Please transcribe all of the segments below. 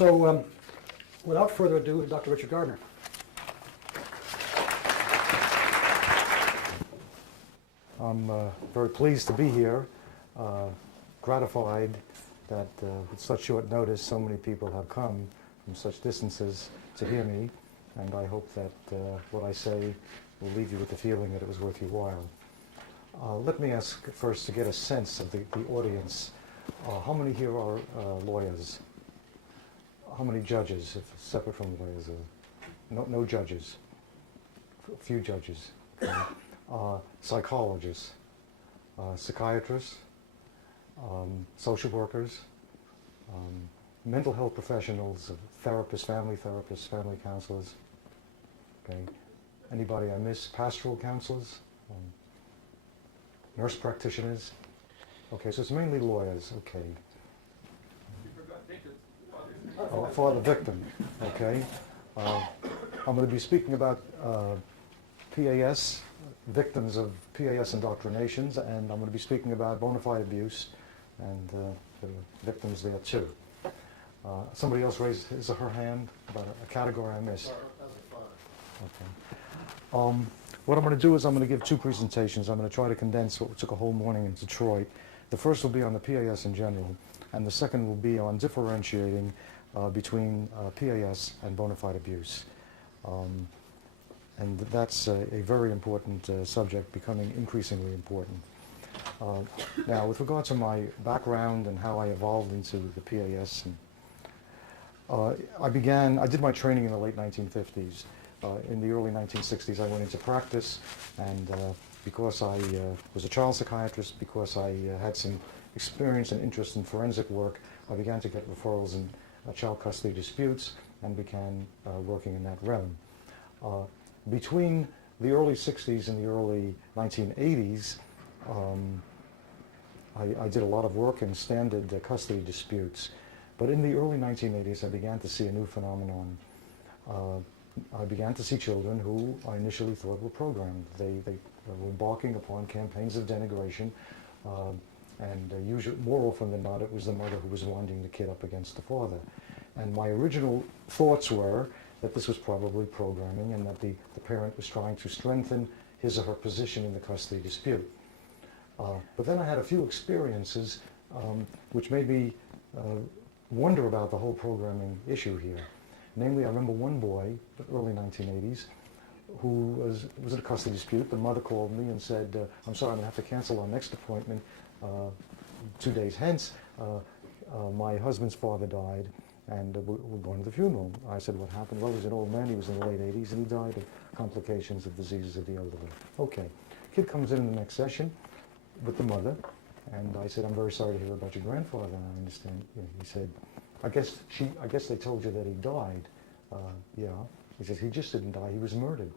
So, without further ado, Dr. Richard Gardner. I'm very pleased to be here, gratified that with such short notice so many people have come from such distances to hear me, and I hope that what I say will leave you with the feeling that it was worth your while. Let me ask first to get a sense of the audience. How many here are lawyers? How many judges, if separate from lawyers? No judges. A few judges. Okay. Psychologists, psychiatrists, social workers, mental health professionals, therapists, family counselors. Okay. Anybody I miss? Pastoral counselors, nurse practitioners. Okay, so it's mainly lawyers. Okay. Oh, for the victim. Okay. I'm going to be speaking about PAS, victims of PAS indoctrinations, and I'm going to be speaking about bona fide abuse and the victims there too. Somebody else raised his or her hand about a category I missed. Okay. What I'm going to do is I'm going to give two presentations. I'm going to try to condense what took a whole morning in Detroit. The first will be on the PAS in general, and the second will be on differentiating between PAS and bona fide abuse. And that's a very important subject, becoming increasingly important. Now, with regard to my background and how I evolved into the PAS, I did my training in the late 1950s. In the early 1960s, I went into practice, and because I was a child psychiatrist, because I had some experience and interest in forensic work, I began to get referrals in child custody disputes and began working in that realm. Between the early 60s and the early 1980s, I did a lot of work in standard custody disputes. But in the early 1980s, I began to see a new phenomenon. I began to see children who I initially thought were programmed. They were embarking upon campaigns of denigration, and usually, more often than not, it was the mother who was winding the kid up against the father. And my original thoughts were that this was probably programming and that the parent was trying to strengthen his or her position in the custody dispute. But then I had a few experiences which made me wonder about the whole programming issue here. Namely, I remember one boy, the early 1980s, who was in a custody dispute. The mother called me and said, I'm sorry, I'm going to have to cancel our next appointment 2 days hence. My husband's father died, and we're going to the funeral. I said, what happened? Well, he was an old man, he was in the late 80s, and he died of complications of diseases of the elderly. Okay. Kid comes in the next session with the mother, and I said, I'm very sorry to hear about your grandfather. And I understand. He said, I guess they told you that he died. Yeah. He says, he just didn't die, he was murdered.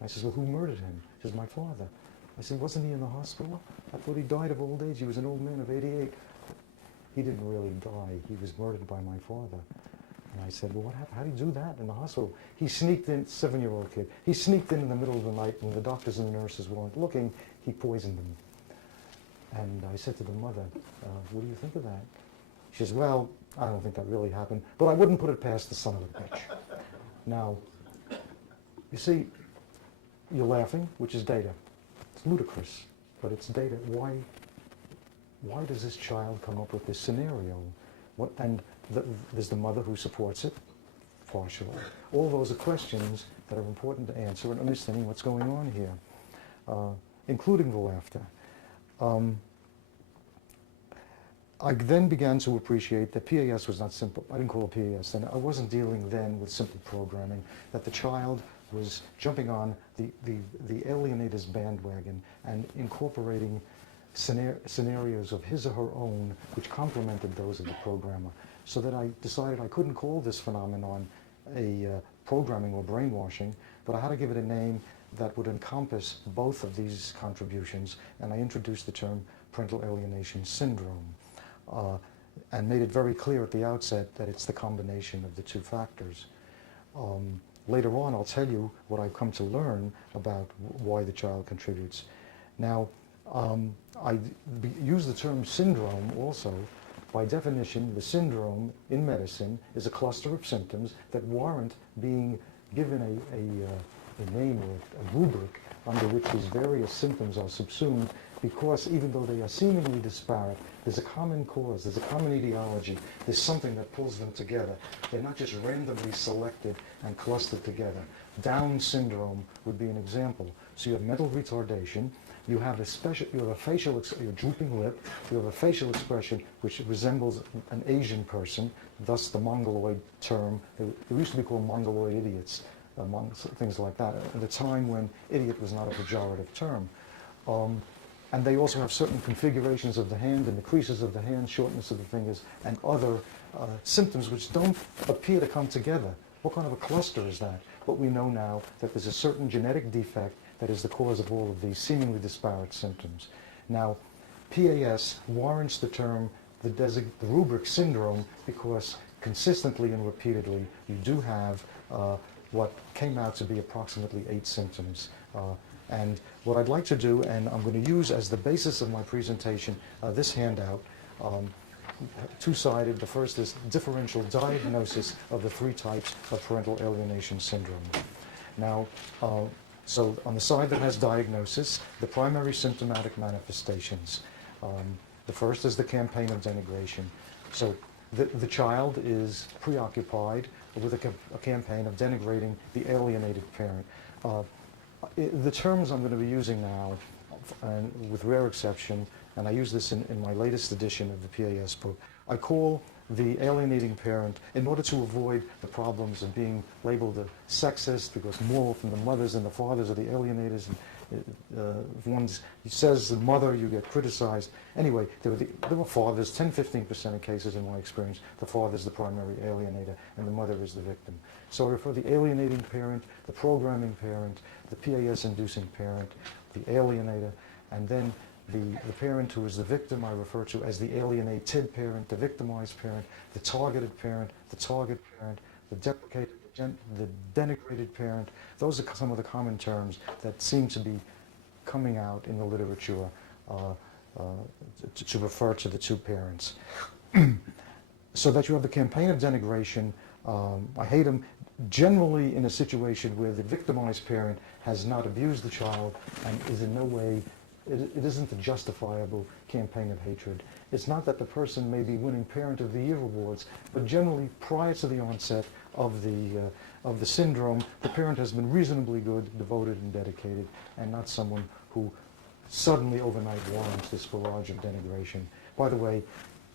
I says, well, who murdered him? He says, my father. I said, wasn't he in the hospital? I thought he died of old age. He was an old man of 88. He didn't really die. He was murdered by my father. And I said, well, what happened? How did he do that in the hospital? He sneaked in, 7-year-old kid. He sneaked in the middle of the night when the doctors and the nurses weren't looking. He poisoned them. And I said to the mother, what do you think of that? She says, well, I don't think that really happened, but I wouldn't put it past the son of a bitch. Now, you see, you're laughing, which is data. It's ludicrous, but it's data. Why does this child come up with this scenario? There's the mother who supports it, partially. All those are questions that are important to answer and understanding what's going on here, including the laughter. I then began to appreciate that PAS was not simple. I didn't call it PAS then. I wasn't dealing then with simple programming, that the child was jumping on the alienator's bandwagon and incorporating scenarios of his or her own which complemented those of the programmer. So that I decided I couldn't call this phenomenon a programming or brainwashing, but I had to give it a name that would encompass both of these contributions, and I introduced the term parental alienation syndrome. And made it very clear at the outset that it's the combination of the two factors. Later on, I'll tell you what I've come to learn about why the child contributes. Now, I use the term syndrome also By definition, the syndrome in medicine is a cluster of symptoms that warrant being given a name or a rubric under which these various symptoms are subsumed, because even though they are seemingly disparate, there's a common cause, there's a common etiology, there's something that pulls them together. They're not just randomly selected and clustered together. Down syndrome would be an example. So you have mental retardation, you have a facial, your drooping lip, you have a facial expression which resembles an Asian person, thus the Mongoloid term. They used to be called Mongoloid idiots, things like that, at a time when idiot was not a pejorative term. And they also have certain configurations of the hand and the creases of the hand, shortness of the fingers, and other symptoms which don't appear to come together. What kind of a cluster is that? But we know now that there's a certain genetic defect that is the cause of all of these seemingly disparate symptoms. Now, PAS warrants the term, the rubric syndrome, because consistently and repeatedly you do have what came out to be approximately 8 symptoms. And what I'd like to do, and I'm going to use as the basis of my presentation this handout, two-sided. The first is differential diagnosis of the 3 types of parental alienation syndrome. Now, so on the side that has diagnosis, the primary symptomatic manifestations. The first is the campaign of denigration. So the child is preoccupied with a campaign of denigrating the alienated parent. The terms I'm going to be using now, and with rare exception, and I use this in my latest edition of the PAS book, I call the alienating parent, in order to avoid the problems of being labeled a sexist, because more often the mothers and the fathers are the alienators. If one says the mother, you get criticized. Anyway, there were fathers, 10-15% of cases in my experience, the father is the primary alienator and the mother is the victim. So I refer the alienating parent, the programming parent, the PAS-inducing parent, the alienator, and then the parent who is the victim I refer to as the alienated parent, the victimized parent, the targeted parent, the target parent, the deprecated, the denigrated parent. Those are some of the common terms that seem to be coming out in the literature to refer to the 2 parents. So that you have the campaign of denigration. I hate them generally in a situation where the victimized parent has not abused the child and is in no way, it isn't a justifiable campaign of hatred. It's not that the person may be winning Parent of the Year awards, but generally prior to the onset of the syndrome, the parent has been reasonably good, devoted, and dedicated, and not someone who suddenly overnight warrants this barrage of denigration. By the way,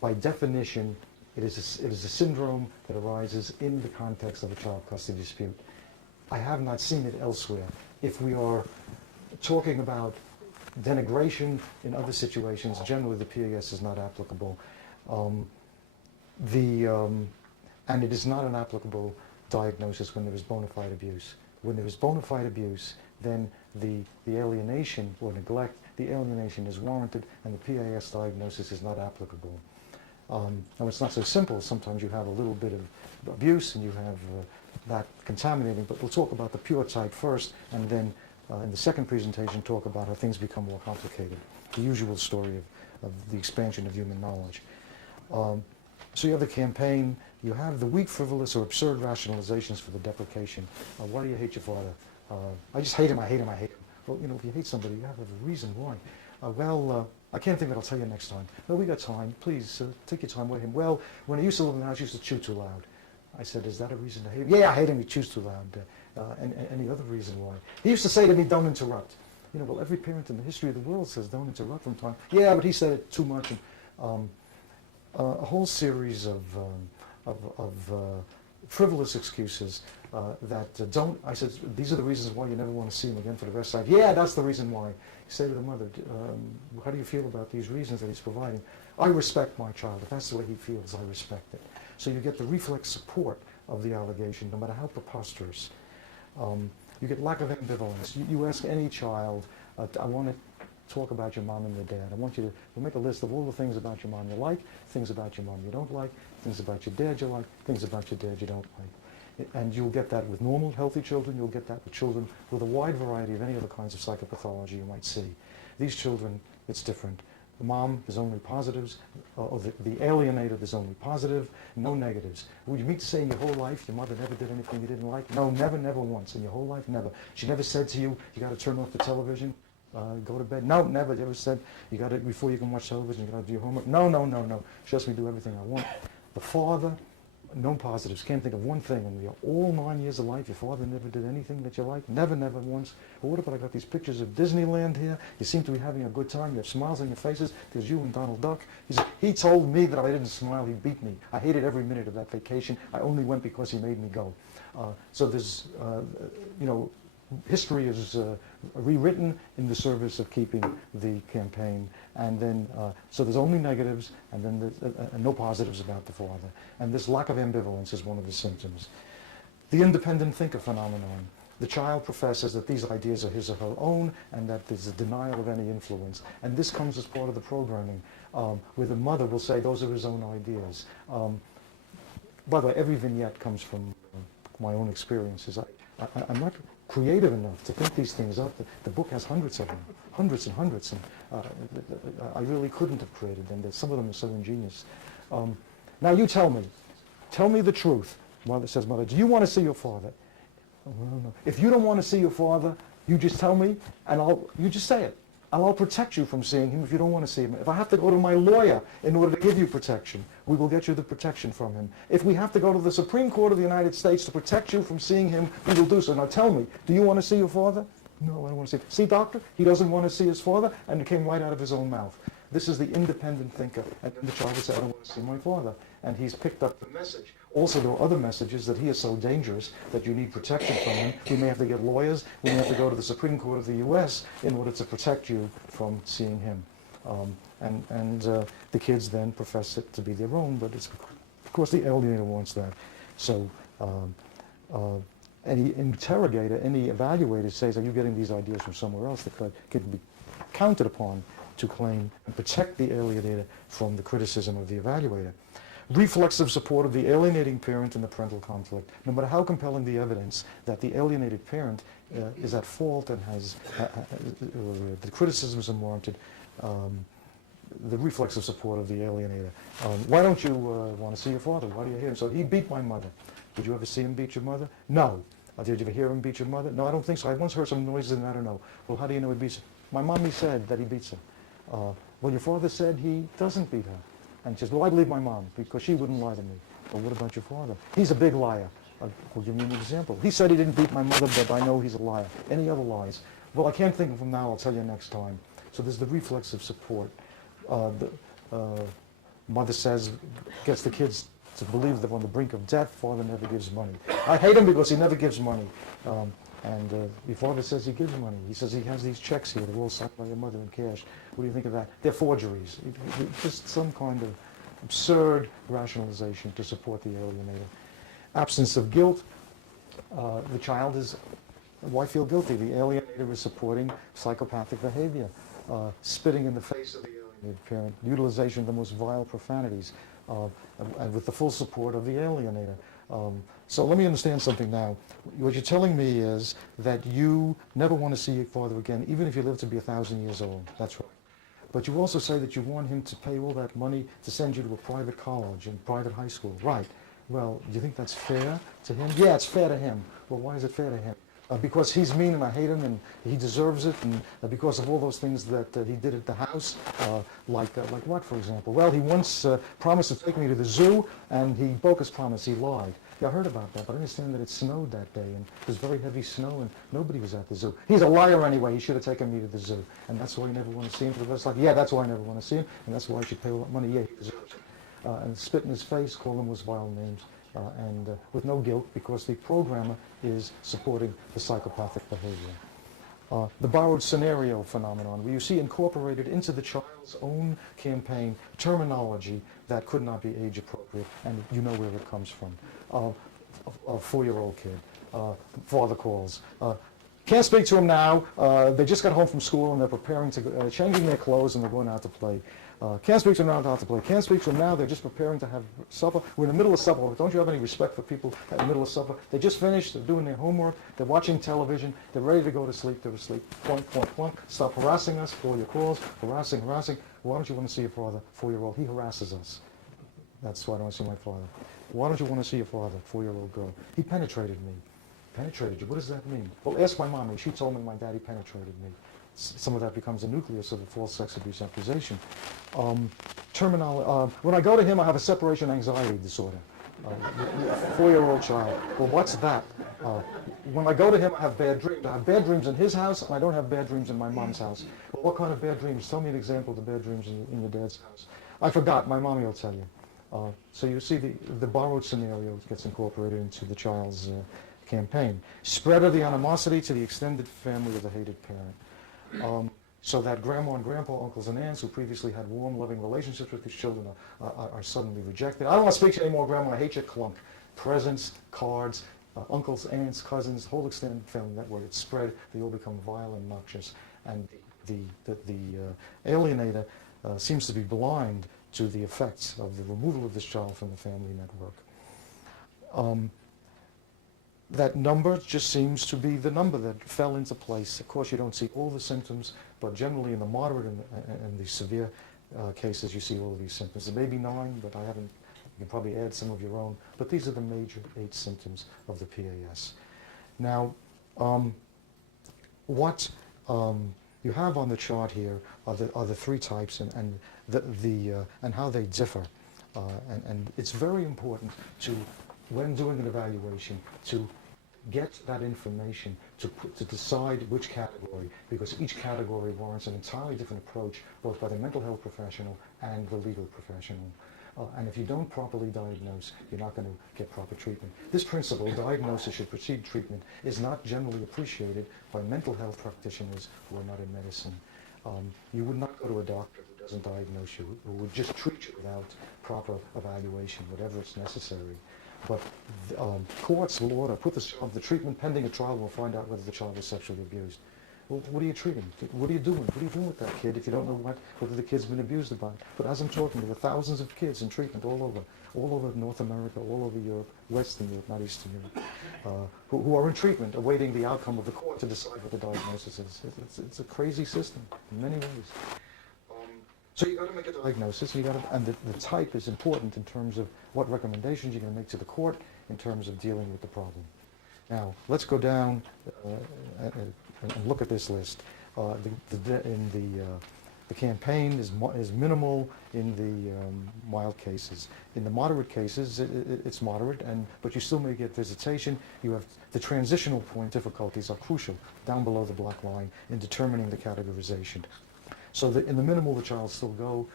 by definition, it is a syndrome that arises in the context of a child custody dispute. I have not seen it elsewhere. If we are talking about denigration in other situations, generally the PAS is not applicable. And it is not an applicable diagnosis when there is bona fide abuse. When there is bona fide abuse, then the alienation or neglect, the alienation is warranted and the PAS diagnosis is not applicable. Now it's not so simple. Sometimes you have a little bit of abuse and you have that contaminating, but we'll talk about the pure type first, and then in the second presentation talk about how things become more complicated, the usual story of the expansion of human knowledge. So you have the campaign, you have the weak, frivolous, or absurd rationalizations for the deprecation. Why do you hate your father? I just hate him, I hate him, I hate him. Well, you know, if you hate somebody, you have a reason why. I can't think of it, I'll tell you next time. Well, we got time, please, take your time with him. Well, when I used to live in the house, he used to chew too loud. I said, is that a reason to hate him? Yeah, I hate him, he chews too loud. And any other reason why? He used to say to me, don't interrupt. You know, well, every parent in the history of the world says don't interrupt from time. Yeah, but he said it too much. And, a whole series of frivolous excuses that don't, I said, these are the reasons why you never want to see him again for the rest of life. Yeah, that's the reason why. You say to the mother, how do you feel about these reasons that he's providing? I respect my child. If that's the way he feels, I respect it. So you get the reflex support of the allegation, no matter how preposterous. You get lack of ambivalence. You ask any child, I want to talk about your mom and your dad. I want you to make a list of all the things about your mom you like, things about your mom you don't like, things about your dad you like, things about your dad you don't like. And you'll get that with normal, healthy children. You'll get that with children with a wide variety of any other kinds of psychopathology you might see. These children, it's different. The mom, there's only positives. Or the alienator, there's only positive, no negatives. Would you mean to say in your whole life your mother never did anything you didn't like? No, never, never once. In your whole life, never. She never said to you, you got to turn off the television, go to bed. No, never. She ever said, you got to, before you can watch television, you got to do your homework. No, no, no, no. She lets me do everything I want. The father, no positives. Can't think of one thing. In all 9 years of life, your father never did anything that you like? Never, never once. Well, what about I got these pictures of Disneyland here? You seem to be having a good time. You have smiles on your faces. There's you and Donald Duck. He told me that if I didn't smile, he beat me. I hated every minute of that vacation. I only went because he made me go. So there's, history is rewritten in the service of keeping the campaign. And then, so there's only negatives, and then there's, no positives about the father. And this lack of ambivalence is one of the symptoms. The independent thinker phenomenon. The child professes that these ideas are his or her own, and that there's a denial of any influence. And this comes as part of the programming, where the mother will say those are his own ideas. By the way, every vignette comes from my own experiences. I'm not creative enough to think these things up. The book has hundreds of them, hundreds and hundreds, and I really couldn't have created them. Some of them are so ingenious. Now you tell me the truth. Mother says, Mother, do you want to see your father? Oh, no. If you don't want to see your father, you just tell me, and you just say it. And I'll protect you from seeing him if you don't want to see him. If I have to go to my lawyer in order to give you protection, we will get you the protection from him. If we have to go to the Supreme Court of the United States to protect you from seeing him, we will do so. Now tell me, do you want to see your father? No, I don't want to see him. See, doctor, he doesn't want to see his father, and it came right out of his own mouth. This is the independent thinker. And then the child would say, I don't want to see my father. And he's picked up the message. Also, there are other messages that he is so dangerous that you need protection from him. We may have to get lawyers. We may have to go to the Supreme Court of the U.S. in order to protect you from seeing him. The kids then profess it to be their own, but it's, of course, the alienator wants that. So any interrogator, any evaluator says, are you getting these ideas from somewhere else that can be counted upon to claim and protect the alienator from the criticism of the evaluator. Reflexive support of the alienating parent in the parental conflict. No matter how compelling the evidence that the alienated parent is at fault and has the criticisms are warranted, the reflexive support of the alienator. Why don't you want to see your father? Why do you hear him? So he beat my mother. Did you ever see him beat your mother? No. Did you ever hear him beat your mother? No, I don't think so. I once heard some noises and I don't know. Well, how do you know he beats her? My mommy said that he beats her. Well, your father said he doesn't beat her. And she says, well, I believe my mom because she wouldn't lie to me. Well, what about your father? He's a big liar. Well, give me an example. He said he didn't beat my mother, but I know he's a liar. Any other lies? Well, I can't think of them now. I'll tell you next time. So there's the reflexive support. Mother says, gets the kids to believe that on the brink of death, father never gives money. I hate him because he never gives money. Your father says he gives money. He says he has these checks here. They're all signed by your mother in cash. What do you think of that? They're forgeries. Just some kind of absurd rationalization to support the alienator. Absence of guilt. The child is, why feel guilty? The alienator is supporting psychopathic behavior. Spitting in the face of the alienated parent. Utilization of the most vile profanities. And with the full support of the alienator. So let me understand something now. What you're telling me is that you never want to see your father again, even if you live to be 1,000 years old. That's right. But you also say that you want him to pay all that money to send you to a private college and private high school. Right. Well, do you think that's fair to him? Yeah, it's fair to him. Well, why is it fair to him? Because he's mean and I hate him and he deserves it, and because of all those things that he did at the house, like what, for example? Well, he once promised to take me to the zoo, and he broke his promise. He lied. Yeah, I heard about that, but I understand that it snowed that day, and it was very heavy snow, and nobody was at the zoo. He's a liar anyway. He should have taken me to the zoo, and that's why you never want to see him for the rest of life. Yeah, that's why I never want to see him, and that's why I should pay all that money. Yeah, he deserves it. And spit in his face, call him with vile names. And with no guilt, because the programmer is supporting the psychopathic behavior. The borrowed scenario phenomenon, where you see incorporated into the child's own campaign terminology that could not be age appropriate, and you know where it comes from. A 4-year-old kid, father calls. Can't speak to him now. They just got home from school and they're preparing to, changing their clothes and they're going out to play. Can't speak to them now, out to play. Can't speak to them now, they're just preparing to have supper. We're in the middle of supper. Don't you have any respect for people in the middle of supper? They just finished, they're doing their homework, they're watching television, they're ready to go to sleep, they're asleep. Point, point, point. Stop harassing us, call your calls, harassing. Why don't you want to see your father? 4-year-old. He harasses us. That's why I don't want to see my father. Why don't you want to see your father? 4-year-old girl. He penetrated me. Penetrated you? What does that mean? Well, ask my mommy. She told me my daddy penetrated me. Some of that becomes a nucleus of a false sex abuse accusation. When I go to him, I have a separation anxiety disorder. 4-year-old child. Well, what's that? When I go to him, I have bad dreams. I have bad dreams in his house, and I don't have bad dreams in my mom's house. Well, what kind of bad dreams? Tell me an example of the bad dreams in your dad's house. I forgot. My mommy will tell you. So you see the borrowed scenario gets incorporated into the child's campaign. Spread of the animosity to the extended family of the hated parent. So that grandma and grandpa, uncles and aunts who previously had warm, loving relationships with these children are suddenly rejected. I don't want to speak to you anymore, grandma. I hate your clunk. Presents, cards, uncles, aunts, cousins, whole extended family network. It's spread. They all become vile and noxious. And the alienator seems to be blind to the effects of the removal of this child from the family network. That number just seems to be the number that fell into place. Of course, you don't see all the symptoms, but generally in the moderate and the severe cases, you see all of these symptoms. There may be 9, but I haven't. You can probably add some of your own. But these are the major 8 symptoms of the PAS. Now, what you have on the chart here are the 3 types and how they differ. And it's very important to, when doing an evaluation, to get that information to decide which category, because each category warrants an entirely different approach, both by the mental health professional and the legal professional. And if you don't properly diagnose, you're not going to get proper treatment. This principle, diagnosis should precede treatment, is not generally appreciated by mental health practitioners who are not in medicine. You would not go to a doctor who doesn't diagnose you, who would just treat you without proper evaluation, whatever is necessary. But courts will order, put the treatment pending a trial, will find out whether the child was sexually abused. Well, what are you treating? What are you doing? What are you doing with that kid if you don't know whether the kid's been abused or not? But as I'm talking, there are thousands of kids in treatment all over North America, all over Europe, Western Europe, not Eastern Europe, who are in treatment, awaiting the outcome of the court to decide what the diagnosis is. It's a crazy system in many ways. So you got to make a diagnosis, and the type is important in terms of what recommendations you're going to make to the court in terms of dealing with the problem. Now, let's go down and look at this list. The campaign is minimal in the mild cases. In the moderate cases, it's moderate, but you still may get visitation. You have the transitional point difficulties are crucial down below the black line in determining the categorization. So in the minimal, the child still go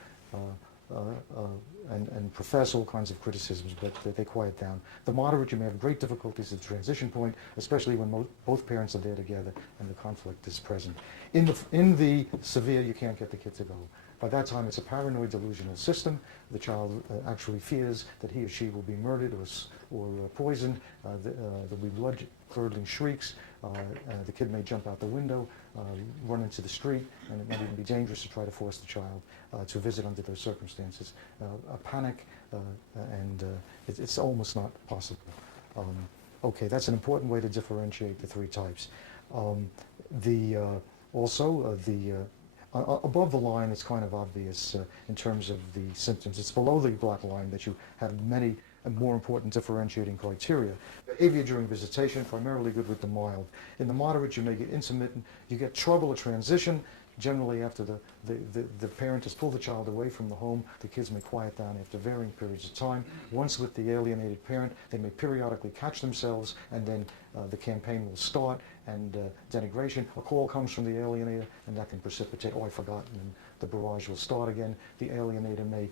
and profess all kinds of criticisms, but they quiet down. The moderate, you may have great difficulties at the transition point, especially when both parents are there together and the conflict is present. In the severe, you can't get the kid to go. By that time, it's a paranoid delusional system. The child actually fears that he or she will be murdered or poisoned. There'll be blood-curdling shrieks. The kid may jump out the window, run into the street, and it might even be dangerous to try to force the child to visit under those circumstances. A panic, and it's almost not possible. Okay, that's an important way to differentiate the 3 types. Above the line, it's kind of obvious in terms of the symptoms. It's below the black line that you have many more important differentiating criteria. Behavior during visitation, primarily good with the mild. In the moderate, you may get intermittent. You get trouble at transition. Generally, after the parent has pulled the child away from the home, the kids may quiet down after varying periods of time. Once with the alienated parent, they may periodically catch themselves, and then the campaign will start, and denigration. A call comes from the alienator, and that can precipitate, oh, I forgot, and the barrage will start again. The alienator may,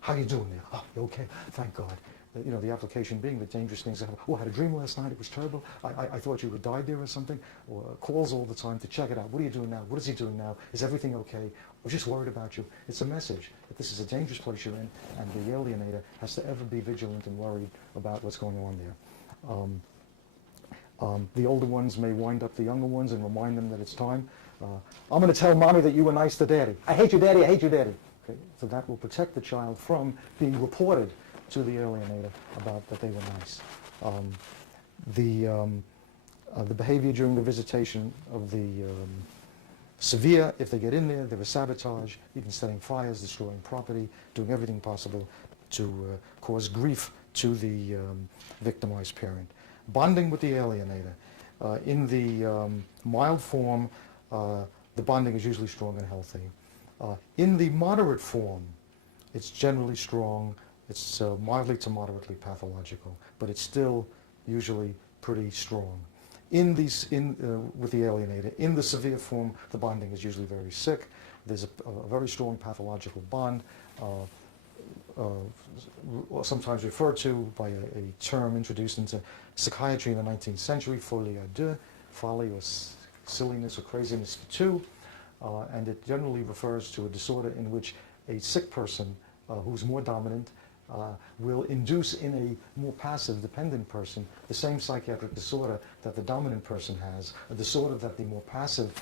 how you doing there? Oh, you okay? Thank God. The application being the dangerous things that happen. Oh, I had a dream last night, it was terrible. I thought you had died there or something. Or calls all the time to check it out. What are you doing now? What is he doing now? Is everything okay? We're just worried about you. It's a message that this is a dangerous place you're in, and the alienator has to ever be vigilant and worried about what's going on there. The older ones may wind up the younger ones and remind them that it's time. I'm going to tell mommy that you were nice to daddy. I hate you, daddy. I hate you, daddy. Okay? So that will protect the child from being reported to the alienator about that they were nice. The behavior during the visitation of the Severe, if they get in there, there is sabotage, even setting fires, destroying property, doing everything possible to cause grief to the victimized parent. Bonding with the alienator. In the mild form, the bonding is usually strong and healthy. In the moderate form, it's generally strong, it's mildly to moderately pathological, but it's still usually pretty strong. With the alienator, in the severe form, the bonding is usually very sick. There's a very strong pathological bond, sometimes referred to by a term introduced into psychiatry in the 19th century, folie à deux, folly or silliness or craziness for two, and it generally refers to a disorder in which a sick person who's more dominant will induce in a more passive, dependent person the same psychiatric disorder that the dominant person has, a disorder that the more passive,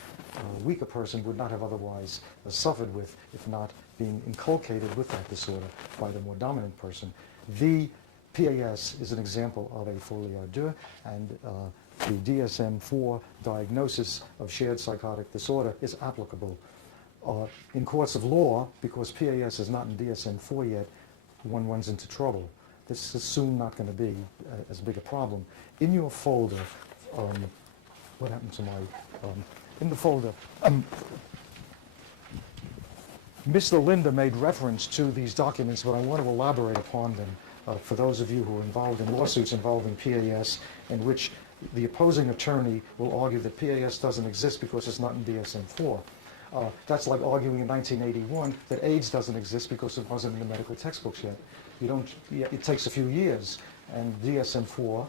weaker person would not have otherwise suffered with if not being inculcated with that disorder by the more dominant person. The PAS is an example of a folie à deux, and the DSM-4 diagnosis of shared psychotic disorder is applicable. In courts of law, because PAS is not in DSM-4 yet, one runs into trouble. This is soon not going to be as big a problem. In your folder, what happened to my, in the folder, Mr. Linda made reference to these documents, but I want to elaborate upon them for those of you who are involved in lawsuits involving PAS, in which the opposing attorney will argue that PAS doesn't exist because it's not in DSM-4. That's like arguing in 1981 that AIDS doesn't exist because it wasn't in the medical textbooks yet. It takes a few years, and DSM-4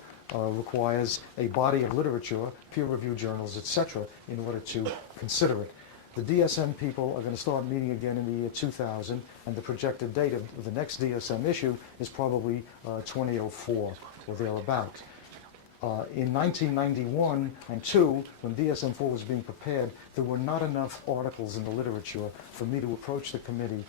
requires a body of literature, peer-reviewed journals, etc., in order to consider it. The DSM people are going to start meeting again in the year 2000, and the projected date of the next DSM issue is probably 2004 or thereabout. In 1991 and 2, when DSM-4 was being prepared, there were not enough articles in the literature for me to approach the committee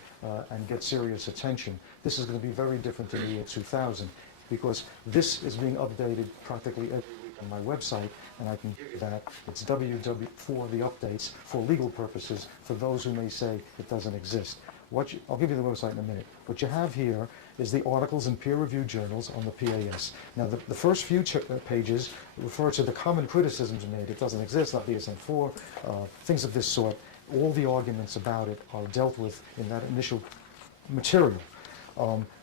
and get serious attention. This is going to be very different in the year 2000, because this is being updated practically every week on my website, and I can give you that. It's www for the updates for legal purposes for those who may say it doesn't exist. I'll give you the website in a minute. What you have here is the articles in peer-reviewed journals on the PAS. Now, the first few pages refer to the common criticisms made. It doesn't exist, not DSM-4, things of this sort. All the arguments about it are dealt with in that initial material.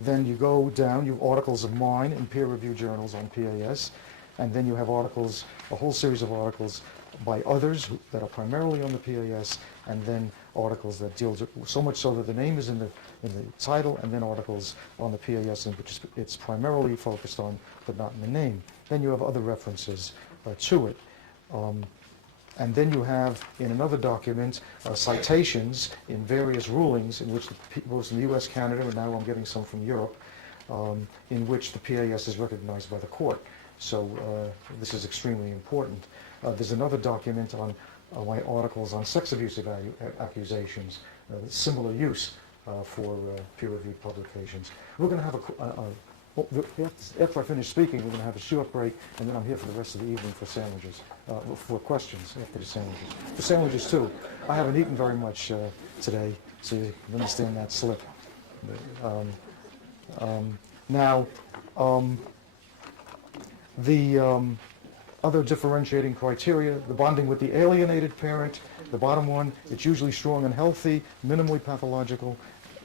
Then you go down, you have articles of mine in peer-reviewed journals on PAS, and then you have articles, a whole series of articles by others that are primarily on the PAS, and then articles that deal so much so that the name is in the title, and then articles on the PAS, in which it's primarily focused on, but not in the name. Then you have other references to it. And then you have, in another document, citations in various rulings in which, both in the US, Canada, and now I'm getting some from Europe, in which the PAS is recognized by the court. So this is extremely important. There's another document on my articles on sex abuse accusations, similar use for peer-reviewed publications. We're going to have after I finish speaking, we're going to have a short break, and then I'm here for the rest of the evening for sandwiches, for questions after the sandwiches. For sandwiches, too. I haven't eaten very much today, so you can understand that slip. The other differentiating criteria, the bonding with the alienated parent, the bottom one, it's usually strong and healthy, minimally pathological,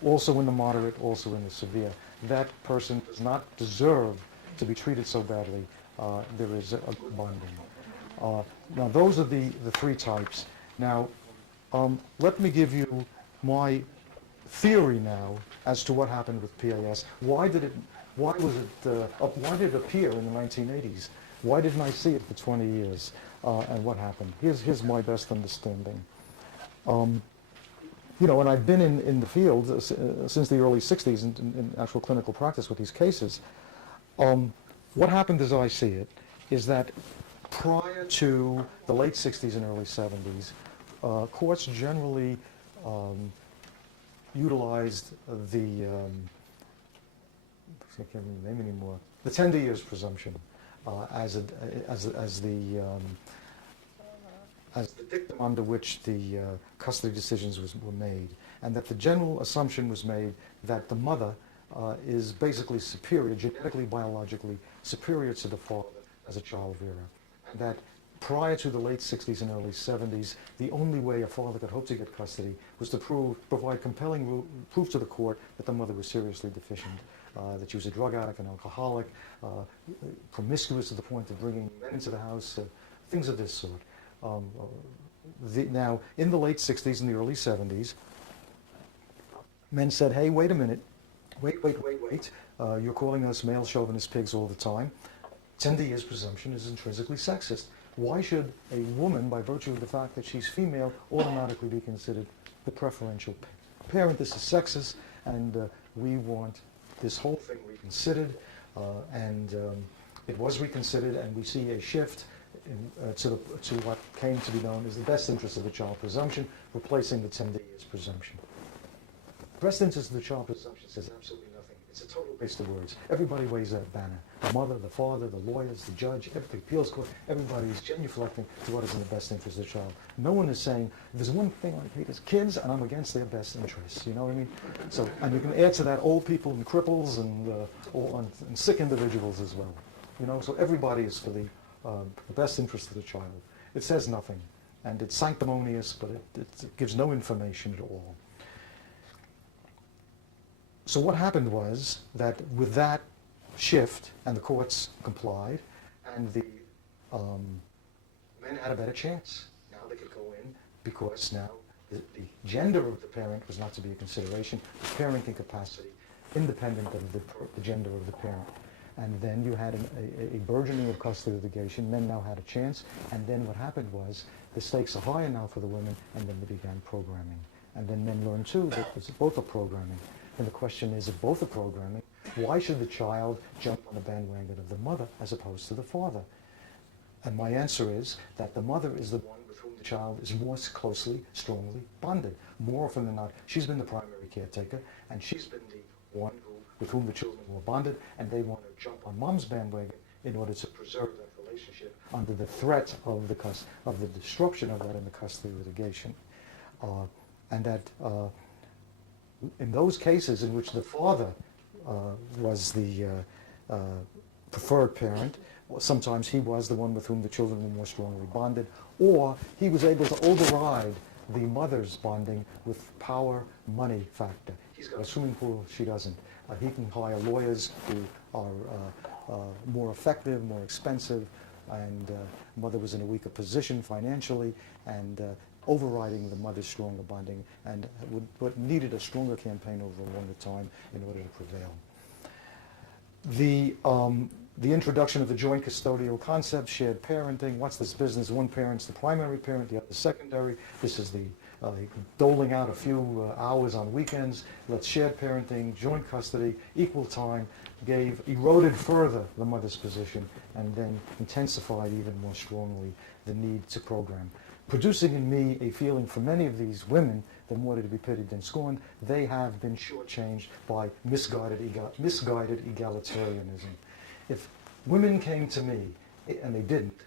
also in the moderate, also in the severe. That person does not deserve to be treated so badly. There is a bonding. Now, those are the three types. Now, let me give you my theory now as to what happened with PAS. Why did it appear in the 1980s? Why didn't I see it for 20 years? And what happened? Here's my best understanding. And I've been in the field since the early 60s in actual clinical practice with these cases. What happened as I see it is that prior to the late 60s and early 70s, courts generally utilized the, I can't remember the name anymore, the tender years presumption as as the dictum under which the custody decisions were made, and that the general assumption was made that the mother is basically superior, genetically, biologically superior to the father as a child rearer. And that prior to the late 60s and early 70s, the only way a father could hope to get custody was to provide compelling proof to the court that the mother was seriously deficient, that she was a drug addict, an alcoholic, promiscuous to the point of bringing men into the house, things of this sort. Now, in the late 60s and the early 70s, men said, hey, wait a minute, wait, you're calling us male chauvinist pigs all the time. Tender years presumption is intrinsically sexist. Why should a woman, by virtue of the fact that she's female, automatically be considered the preferential parent? This is sexist, and we want this whole thing reconsidered. It was reconsidered, and we see a shift to what came to be known as the best interest of the child presumption, replacing the tender years presumption. Best interest of the child presumption says absolutely nothing. It's a total waste of words. Everybody waves that banner. The mother, the father, the lawyers, the judge, the appeals court, everybody is genuflecting to what is in the best interest of the child. No one is saying, there's one thing I hate is kids, and I'm against their best interests. You know what I mean? So, and you can add to that old people and cripples and sick individuals as well. You know, so everybody is for the best interest of the child. It says nothing, and it's sanctimonious, but it gives no information at all. So what happened was that with that shift, and the courts complied, and the men had a better chance. Now they could go in because now the gender of the parent was not to be a consideration, the parenting capacity, independent of the gender of the parent. And then you had a burgeoning of custody litigation. Men now had a chance, and then what happened was the stakes are higher now for the women, and then they began programming. And then men learned too that both are programming. And the question is, if both are programming, why should the child jump on the bandwagon of the mother as opposed to the father? And my answer is that the mother is the one with whom the child is most closely, strongly bonded. More often than not, she's been the primary caretaker, and she's been the one with whom the children were bonded, and they want to jump on mom's bandwagon in order to preserve that relationship under the threat of the disruption of that in the custody litigation. And that in those cases in which the father was the preferred parent, sometimes he was the one with whom the children were more strongly bonded, or he was able to override the mother's bonding with power, money factor. He's got a swimming pool, she doesn't. He can hire lawyers who are more effective, more expensive, and mother was in a weaker position financially, and overriding the mother's stronger bonding, and what needed a stronger campaign over a longer time in order to prevail. The introduction of the joint custodial concept, shared parenting, what's this business? One parent's the primary parent, the other secondary. This is the doling out a few hours on weekends. Let's shared parenting, joint custody, equal time, eroded further the mother's position, and then intensified even more strongly the need to program, producing in me a feeling for many of these women that more to be pitied than scorned. They have been shortchanged by misguided egalitarianism. If women came to me, and they didn't,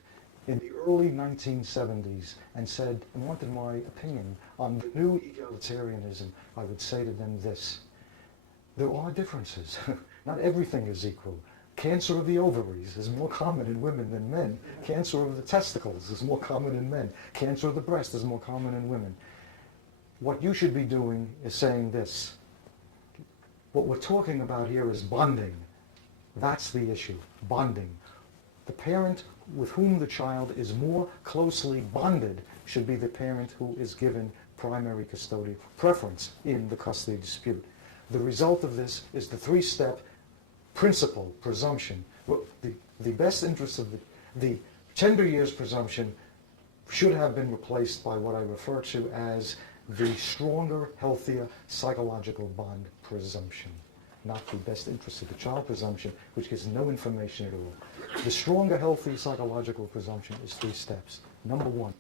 in the early 1970s and said, and wanted my opinion on the new egalitarianism, I would say to them this: there are differences. Not everything is equal. Cancer of the ovaries is more common in women than men. Cancer of the testicles is more common in men. Cancer of the breast is more common in women. What you should be doing is saying this: what we're talking about here is bonding. That's the issue, bonding. The parent with whom the child is more closely bonded should be the parent who is given primary custodial preference in the custody dispute. The result of this is the three-step principle, presumption. Well, the best interest of the tender years presumption should have been replaced by what I refer to as the stronger, healthier psychological bond presumption. Not the best interest of the child presumption, which gives no information at all. The stronger, healthy psychological presumption is three steps. Number one,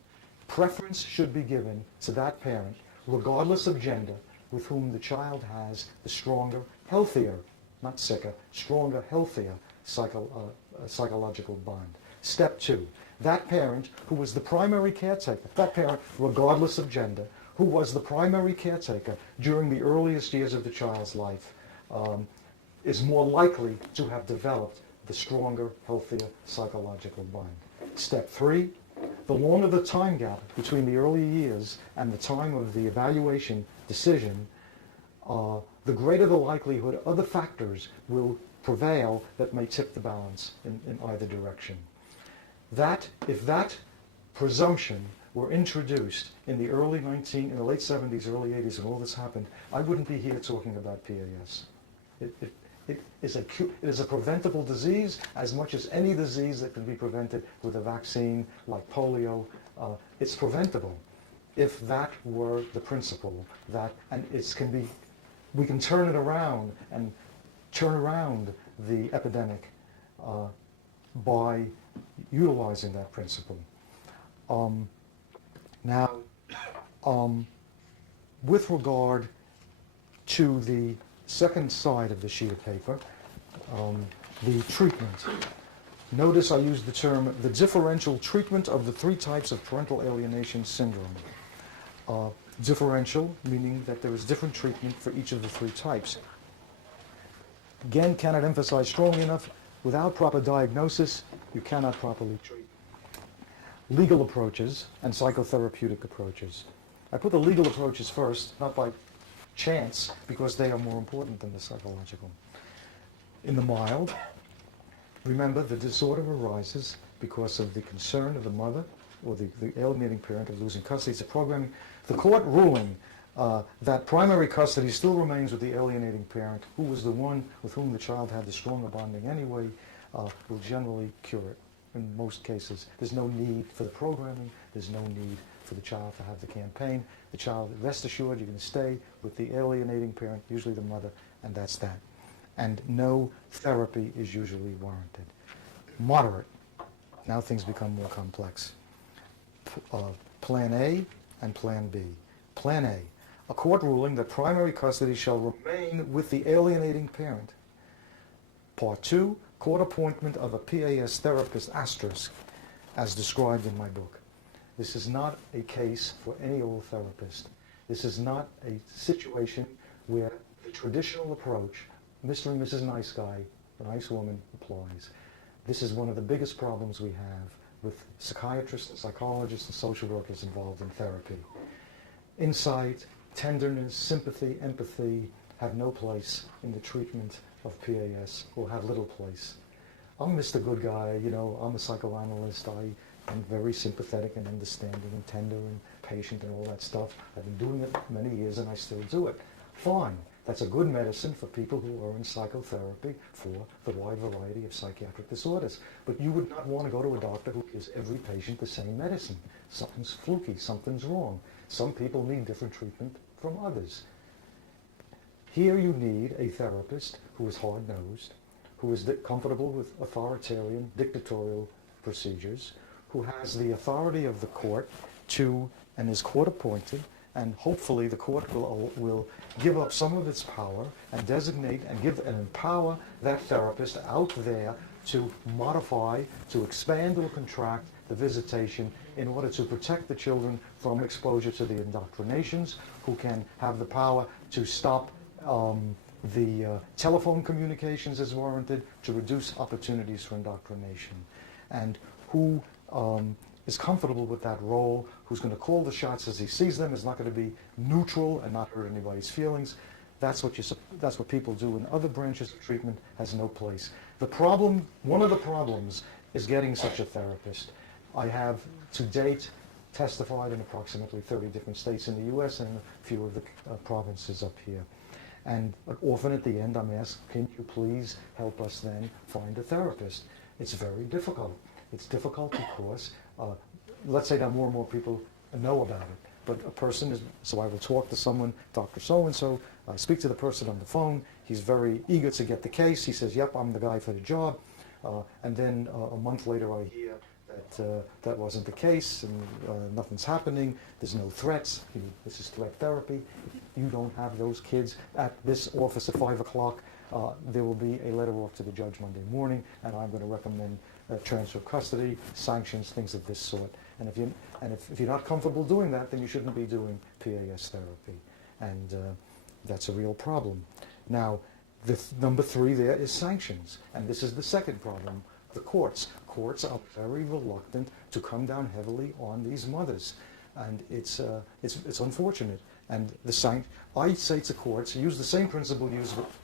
preference should be given to that parent, regardless of gender, with whom the child has the stronger, healthier, not sicker, stronger, healthier psychological bond. Step 2, that parent who was the primary caretaker, that parent, regardless of gender, who was the primary caretaker during the earliest years of the child's life, is more likely to have developed the stronger, healthier psychological bond. Step 3, the longer the time gap between the early years and the time of the evaluation decision, the greater the likelihood other factors will prevail that may tip the balance in either direction. If that presumption were introduced in the in the late 70s, early 80s, when all this happened, I wouldn't be here talking about PAS. It is a preventable disease as much as any disease that can be prevented with a vaccine like polio. It's preventable if that were the principle, we can turn it around and turn around the epidemic by utilizing that principle. Now, with regard to the second side of the sheet of paper, the treatment. Notice I used the term the differential treatment of the 3 types of parental alienation syndrome. Differential, meaning that there is different treatment for each of the 3 types. Again, cannot emphasize strongly enough, without proper diagnosis, you cannot properly treat. Legal approaches and psychotherapeutic approaches. I put the legal approaches first, not by chance, because they are more important than the psychological. In the mild, remember the disorder arises because of the concern of the mother or the alienating parent of losing custody. It's a programming. The court ruling that primary custody still remains with the alienating parent, who was the one with whom the child had the stronger bonding anyway, will generally cure it. In most cases, there's no need for the programming, there's no need for the child to have the campaign. The child, rest assured, you're going to stay with the alienating parent, usually the mother, and that's that. And no therapy is usually warranted. Moderate. Now things become more complex. Plan A and Plan B. Plan A, a court ruling that primary custody shall remain with the alienating parent. Part 2, court appointment of a PAS therapist, asterisk, as described in my book. This is not a case for any old therapist. This is not a situation where the traditional approach, Mr. and Mrs. Nice Guy, the nice woman, applies. This is one of the biggest problems we have with psychiatrists and psychologists and social workers involved in therapy. Insight, tenderness, sympathy, empathy have no place in the treatment of PAS, or have little place. I'm Mr. Good Guy, I'm a psychoanalyst. I'm very sympathetic and understanding and tender and patient and all that stuff. I've been doing it many years and I still do it. Fine. That's a good medicine for people who are in psychotherapy for the wide variety of psychiatric disorders. But you would not want to go to a doctor who gives every patient the same medicine. Something's fluky, something's wrong. Some people need different treatment from others. Here you need a therapist who is hard-nosed, who is comfortable with authoritarian, dictatorial procedures, who has the authority of the court and is court-appointed, and hopefully the court will give up some of its power and designate and empower that therapist out there to modify, to expand or contract the visitation in order to protect the children from exposure to the indoctrinations, who can have the power to stop the telephone communications as warranted, to reduce opportunities for indoctrination, and who is comfortable with that role, who's going to call the shots as he sees them, is not going to be neutral and not hurt anybody's feelings. That's what people do in other branches of treatment, has no place. One of the problems is getting such a therapist. I have, to date, testified in approximately 30 different states in the U.S. and a few of the provinces up here. And often at the end I'm asked, can you please help us then find a therapist? It's very difficult. It's difficult because, let's say that more and more people know about it, but a person is, so I will talk to someone, Dr. So-and-so, speak to the person on the phone, he's very eager to get the case, he says, yep, I'm the guy for the job, and then a month later I hear that that wasn't the case, and nothing's happening, there's no threats, this is threat therapy. If you don't have those kids at this office at 5 o'clock, there will be a letter off to the judge Monday morning, and I'm going to recommend transfer of custody, sanctions, things of this sort. And if you're not comfortable doing that, then you shouldn't be doing PAS therapy. And that's a real problem. Now, number 3 there is sanctions. And this is the second problem. The courts. Courts are very reluctant to come down heavily on these mothers. And it's unfortunate. And I say to courts, use the same principle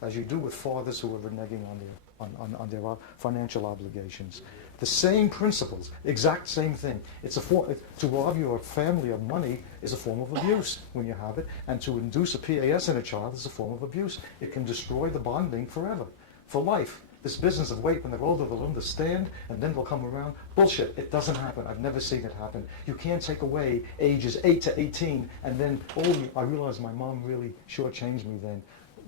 as you do with fathers who are reneging on their financial obligations. The same principles, exact same thing. To rob your family of money is a form of abuse when you have it, and to induce a PAS in a child is a form of abuse. It can destroy the bonding forever, for life. This business of wait, when they're older, they'll understand, and then they'll come around. Bullshit. It doesn't happen. I've never seen it happen. You can't take away ages 8 to 18, and then, I realized my mom really shortchanged me then.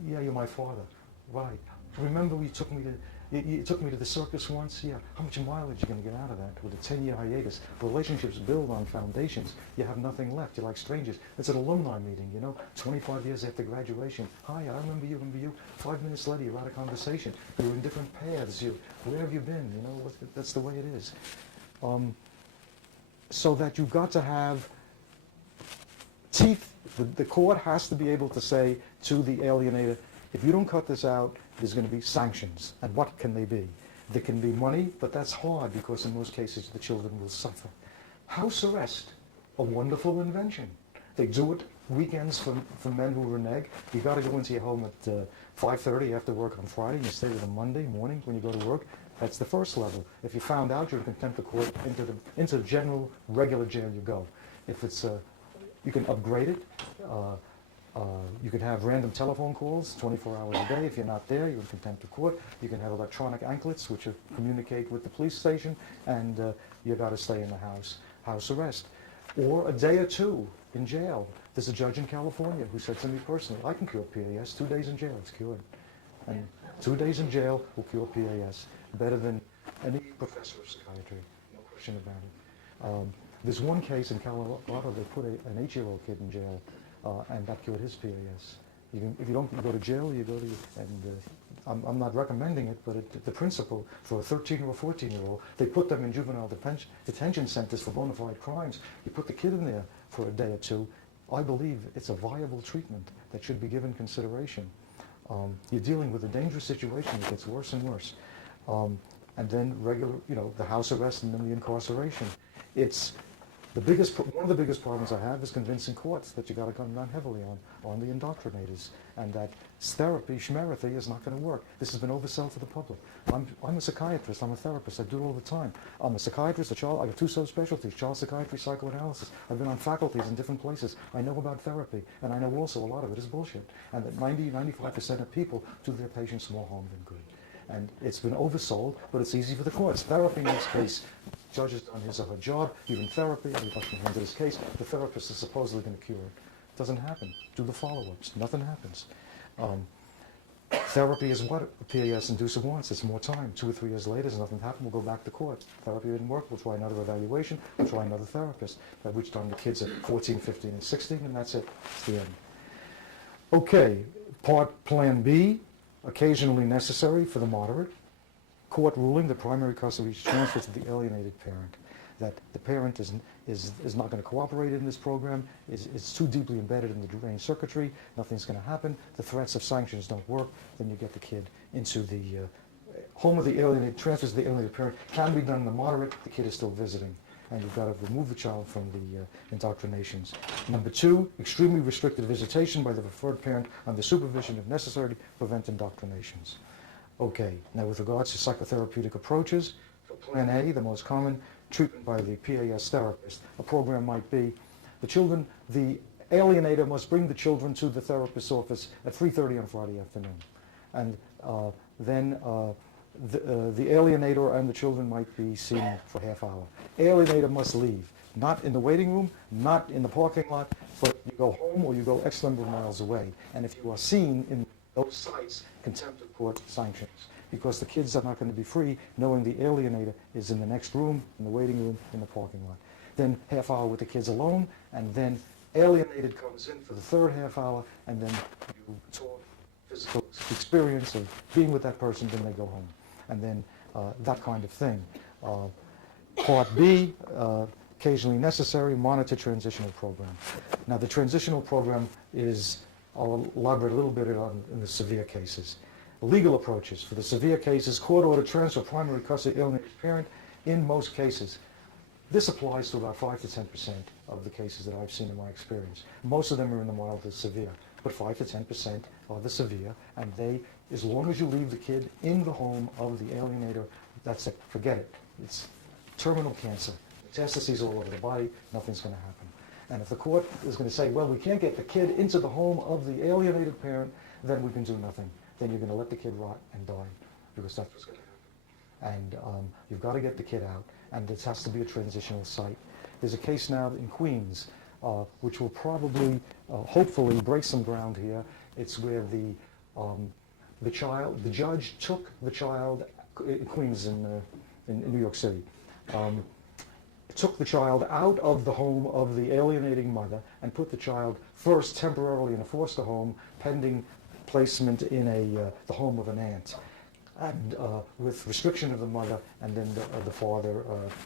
Yeah, you're my father. Right. Remember you took me to the circus once? Yeah. How much mileage are you going to get out of that with a 10-year hiatus? Relationships build on foundations. You have nothing left. You're like strangers. It's an alumni meeting, 25 years after graduation. Hi, I remember you. 5 minutes later, you're out of conversation. You're in different paths. Where have you been? That's the way it is. So that you've got to have teeth. The court has to be able to say to the alienator, if you don't cut this out, there's going to be sanctions. And what can they be? There can be money, but that's hard because in most cases the children will suffer. House arrest, a wonderful invention. They do it weekends for men who renege. You got to go into your home at 5:30 after work on Friday. You stay there on Monday morning when you go to work. That's the first level. If you found out, you're in contempt of court, into the general regular jail you go. If it's you can upgrade it. You can have random telephone calls 24 hours a day. If you're not there, you're in contempt of court. You can have electronic anklets which communicate with the police station, and you got to stay in the house arrest. Or a day or 2 in jail. There's a judge in California who said to me personally, I can cure PAS, 2 days in jail, it's cured. And 2 days in jail will cure PAS, better than any professor of psychiatry, no question about it. There's one case in Colorado, they put an 8-year-old kid in jail, and that cured his PAS. If you don't go to jail, you go to, and I'm not recommending it, but the principle for a 13 or a 14-year-old, they put them in juvenile detention centers for bona fide crimes. You put the kid in there for a day or 2. I believe it's a viable treatment that should be given consideration. You're dealing with a dangerous situation that gets worse and worse. And then the house arrest and then the incarceration. One of the biggest problems I have is convincing courts that you got to come down heavily on the indoctrinators, and that therapy, schmerathy, is not going to work. This has been oversold to the public. I'm a psychiatrist. I'm a therapist. I do it all the time. I'm a psychiatrist, I have 2 subspecialties, child psychiatry, psychoanalysis. I've been on faculties in different places. I know about therapy, and I know also a lot of it is bullshit, and that 90-95% of people do their patients more harm than good. And it's been oversold, but it's easy for the courts. Therapy in this case, judge has done his or her job. Even therapy, everybody into this case, the therapist is supposedly going to cure it. Doesn't happen. Do the follow-ups. Nothing happens. Therapy is what a PAS inducer wants. It's more time. 2 or 3 years later, there's nothing happened, we'll go back to court. Therapy didn't work, we'll try another evaluation, we'll try another therapist. By which time the kids are 14, 15, and 16, and that's it. It's the end. Okay, plan B. Occasionally necessary for the moderate. Court ruling, the primary custody is transferred to the alienated parent. That the parent is not going to cooperate in this program, is too deeply embedded in the brain circuitry, nothing's going to happen, the threats of sanctions don't work, then you get the kid into the home of the alienated, transfers to the alienated parent. Can be done in the moderate, the kid is still visiting. And you've got to remove the child from the indoctrinations. Number 2, extremely restricted visitation by the referred parent under supervision if necessary to prevent indoctrinations. Okay, now with regards to psychotherapeutic approaches, for Plan A, the most common treatment by the PAS therapist, a program might be the alienator must bring the children to the therapist's office at 3:30 on Friday afternoon. And then the alienator and the children might be seen for half hour. Alienator must leave, not in the waiting room, not in the parking lot, but you go home or you go X number of miles away. And if you are seen in those sites, contempt of court sanctions, because the kids are not going to be free knowing the alienator is in the next room, in the waiting room, in the parking lot. Then half hour with the kids alone, and then alienated comes in for the third half hour, and then you talk physical experience of being with that person, then they go home. And then that kind of thing. Part B, occasionally necessary, monitor transitional program. Now the transitional program is, I'll elaborate a little bit on in the severe cases. Legal approaches. For the severe cases, court order transfer primary custody alienated parent in most cases. This applies to about 5 to 10% of the cases that I've seen in my experience. Most of them are in the mild to severe, but 5 to 10% are the severe, and they, as long as you leave the kid in the home of the alienator, that's it, forget it. It's terminal cancer. Metastases all over the body, nothing's going to happen. And if the court is going to say, well, we can't get the kid into the home of the alienated parent, then we can do nothing. Then you're going to let the kid rot and die, because that's what's going to happen. And you've got to get the kid out, and this has to be a transitional site. There's a case now in Queens, which will probably, hopefully, break some ground here. It's where the judge took the child, Queens in New York City, took the child out of the home of the alienating mother and put the child first temporarily in a foster home, pending placement in the home of an aunt, and with restriction of the mother, and then the father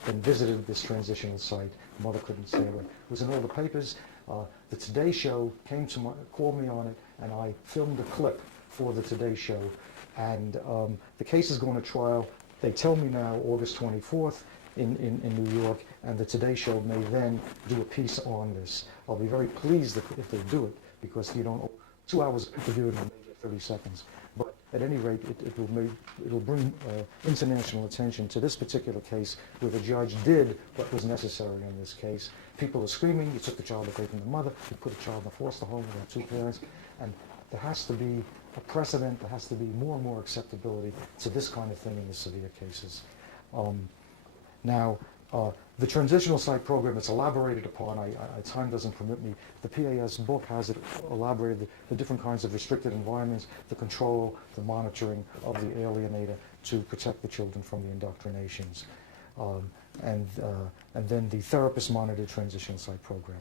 then visited this transitional site. The mother couldn't stay away. It was in all the papers. The Today Show called me on it, and I filmed a clip for the Today Show. And the case is going to trial. They tell me now August 24th in New York, and the Today Show may then do a piece on this. I'll be very pleased if they do it, because you don't 2 hours interviewing in 30 seconds. But at any rate, it'll bring international attention to this particular case, where the judge did what was necessary in this case. People are screaming, you took the child away from the mother, you put the child in a foster home without two parents, and there has to be a precedent, there has to be more and more acceptability to this kind of thing in the severe cases. Now, the transitional site program, it's elaborated upon. Time doesn't permit me. The PAS book has it elaborated, the different kinds of restricted environments, the control, the monitoring of the alienator to protect the children from the indoctrinations. And then the therapist monitored transitional site program.